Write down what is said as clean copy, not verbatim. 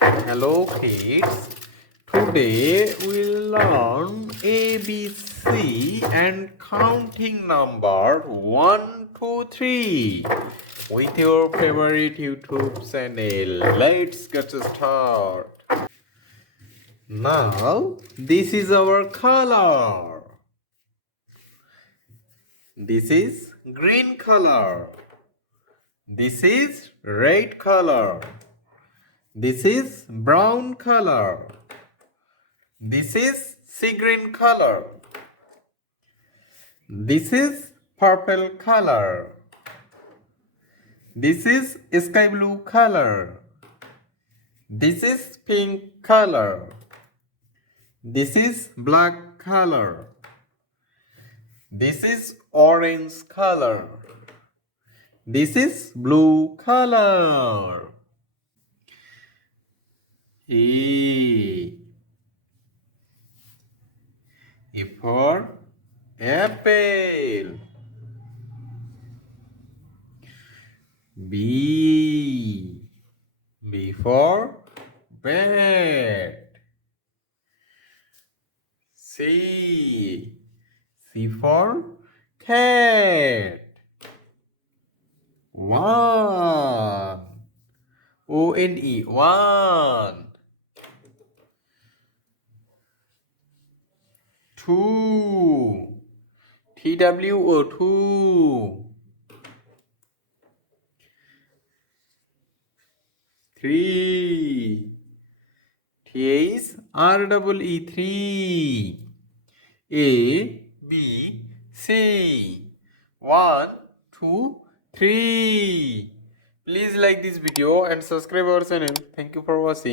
Hello kids, today we'll learn ABC and counting number 1, 2, 3 with your favorite YouTube channel. Let's get started. Now this is our color. This is green color. This is red color. This is brown color. This is sea green color. This is purple color. This is sky blue color. This is pink color. This is black color. This is orange color. This is blue color. E. E for apple. B. B for bat. C. C for cat. One. O-N-E. One. Two. T-W-O. Two. Three. T-H-R-E-E. Three. A, B, C. 1, 2, 3. Please like this video and subscribe our channel. Thank you for watching.